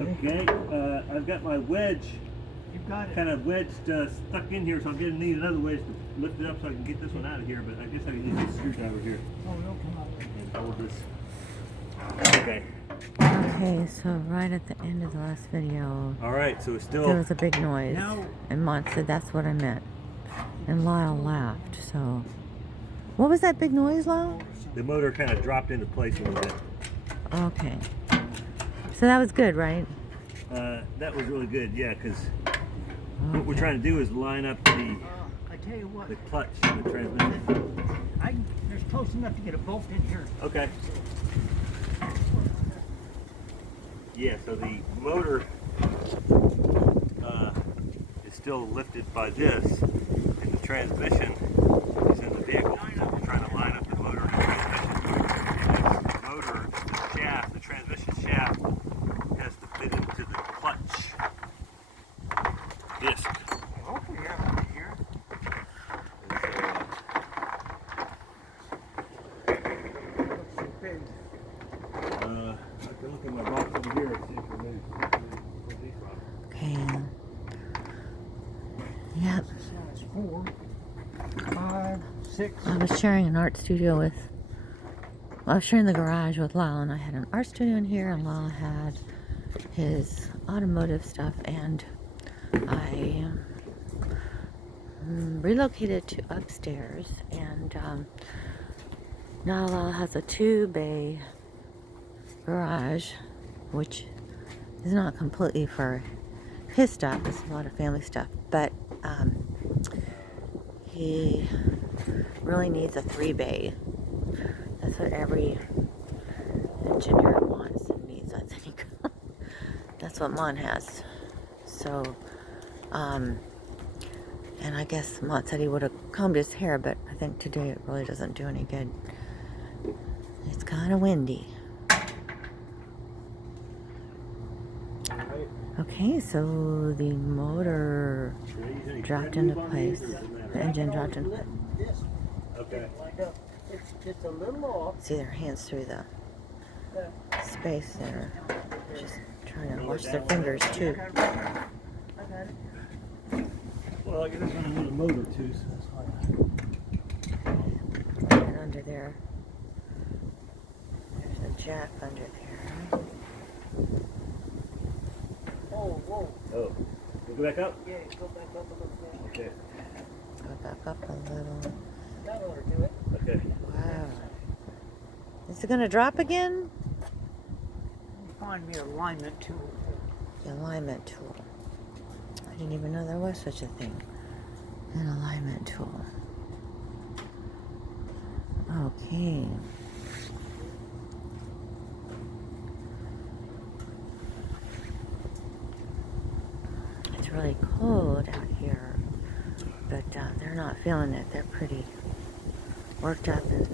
Okay, I've got my wedge. You've got it. Kind of wedged stuck in here, so I'm going to need another wedge to lift it up so I can get this one out of here. But I guess I can use this screwdriver here Oh, it'll come out. and hold this. Okay. Okay, so right at the end of the last video, All right, so it's still. there was a big noise, Now- and Mont said that's what I meant, and Lyle laughed. So, what was that big noise, Lyle? The motor kind of dropped into place a little bit. Okay, so that was good, right? That was really good, yeah, because what we're trying to do is line up the I tell you what, clutch and the transmission. there's close enough to get a bolt in here. Okay. Yeah, so the motor is still lifted by this, and the transmission is in the vehicle. So we're trying to line up the motor and the transmission. And the motor shaft, the transmission shaft, has to fit into the clutch disc. Hopefully you have it here. Looks so big. I can look at my box over here and see if we're moving. Okay. Yep. Size 4, 5, 6. I was sharing an art studio with. I was sharing the garage with Lyle, and I had an art studio in here, and Lyle had his automotive stuff, and I relocated to upstairs, and now Lyle has a 2-bay garage, which is not completely for his stuff. It's a lot of family stuff, but he really needs a 3-bay. That's what every engineer wants and needs, I think. That's what Mon has. So, and I guess Mon said he would have combed his hair, but I think today it really doesn't do any good. It's kind of windy. Okay, so the motor dropped into place. The engine dropped into place. This Okay. lined up. It's just a little off. See their hands through the space there. Just trying to watch their fingers too. I got it. Well, I guess I'm going to need a motor too, so that's why. Put it under there. There's a jack under there. Oh, whoa. Oh, you go back up? Yeah, go back up a little bit. Okay. Go back up a little. That ought to do it. Okay. Wow. Is it going to drop again? Find me an alignment tool. The alignment tool. I didn't even know there was such a thing. An alignment tool. Okay. It's really cold out here, but they're not feeling it. They're pretty worked up and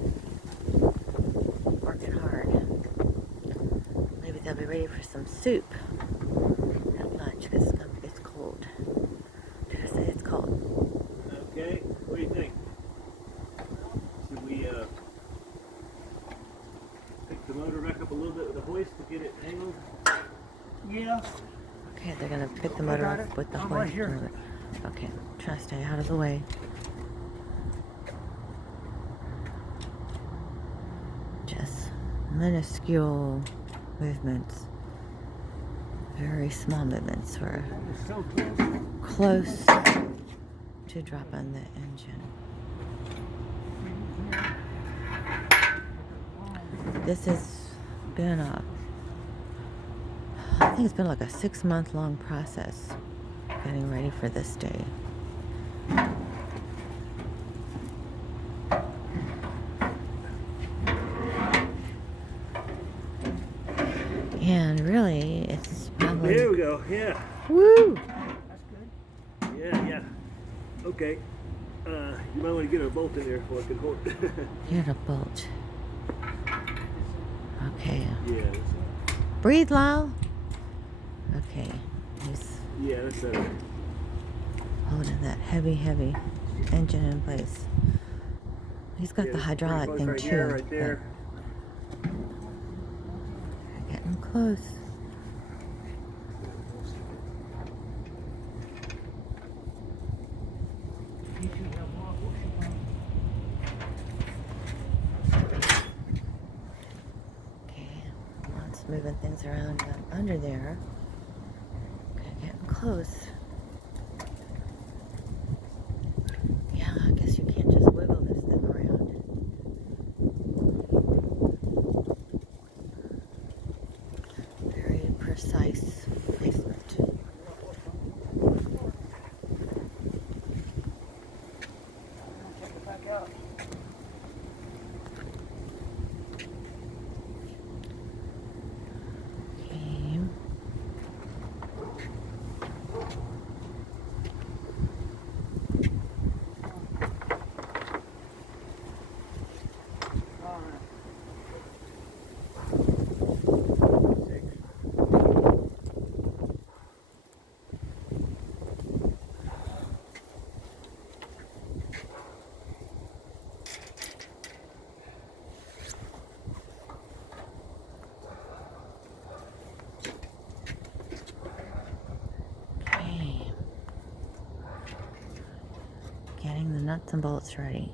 working hard. Maybe they'll be ready for some soup at lunch because it's cold. Did I say it's cold? Okay, what do you think? Should we pick the motor back up a little bit with the hoist to get it angled? Yeah. Okay, they're gonna pick the motor got up it. with the I'm hoist. right here. Okay, try to stay out of the way. Just minuscule movements. Very small movements. We're It's so close. close to dropping the engine. This has been I think it's been like a 6-month-long process getting ready for this day. And really, it's probably... There we go, yeah. Woo! That's good. Yeah. Okay. You might want to get a bolt in there so I can hold it. Get a bolt. Okay. Yeah, Breathe, Lyle. Okay. He's that's better. holding that heavy engine in place. He's got the hydraulic thing right too. Here, right there. Getting close. moving things around under there. Okay, getting close. Yeah, I guess you can't just wiggle this thing around. Very precise placement. Check it back out. Okay. All right. Okay. Getting the nuts and bolts ready.